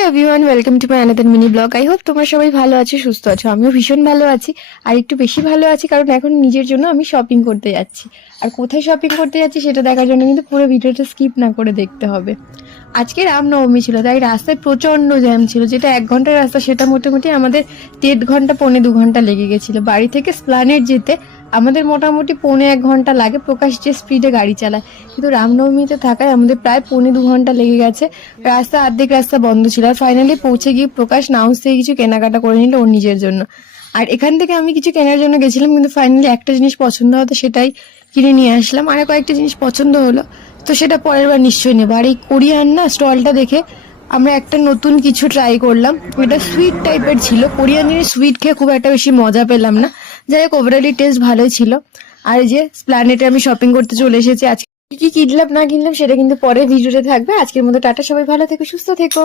Hello everyone, welcome to my another mini blog. I hope তোমরা সবাই ভালো আছো, সুস্থ আছো। আমিও ভীষণ ভালো আছি, আর একটু বেশি ভালো আছি কারণ এখন নিজের জন্য আমি শপিং করতে যাচ্ছি। আর কোথায় শপিং করতে যাচ্ছি সেটা দেখার জন্য কিন্তু পুরো ভিডিওটা স্কিপ না করে দেখতে হবে। আজকে রামনবমী ছিল, তাই রাস্তায় প্রচণ্ড জ্যাম ছিল। যেটা 1 ঘন্টার রাস্তা সেটা মোটামুটি আমাদের 1.5 ঘন্টা, 1.25 ঘন্টা লেগে গেছিলো। বাড়ি থেকে স্প্লানেড যেতে আমাদের মোটামুটি 1.25 ঘন্টা লাগে, প্রকাশ যে স্পিডে গাড়ি চালায়। কিন্তু রামনবমীতে থাকায় আমাদের প্রায় 1.25 ঘন্টা লেগে গেছে। রাস্তা অর্ধেক রাস্তা বন্ধ ছিল, আর ফাইনালি পৌঁছে গিয়ে প্রকাশ নাউন্স থেকে কিছু কেনাকাটা করে নিল ওর নিজের জন্য। আর এখান থেকে আমি কিছু কেনার জন্য গেছিলাম, কিন্তু ফাইনালি একটা জিনিস পছন্দ হতো, সেটাই কিনে নিয়ে আসলাম। আর কয়েকটা জিনিস পছন্দ হলো, তো সেটা পরের বার নিশ্চয়ই নেবো। আর এই কোরিয়ান না স্টলটা দেখে আমরা একটা নতুন কিছু ট্রাই করলাম। এটা সুইট টাইপের ছিল, কোরিয়ান জিনিস সুইট খেয়ে খুব একটা বেশি মজা পেলাম না। যাই হোক, ওভারঅলি টেস্ট ভালোই ছিল। আর এই যে প্ল্যানেটে আমি শপিং করতে চলে এসেছি। আজকে কি কিনলাম না কিনলাম সেটা কিন্তু পরে ভিডিওতে থাকবে। আজকের মতো টাটা, সবাই ভালো থেকো, সুস্থ থেকো।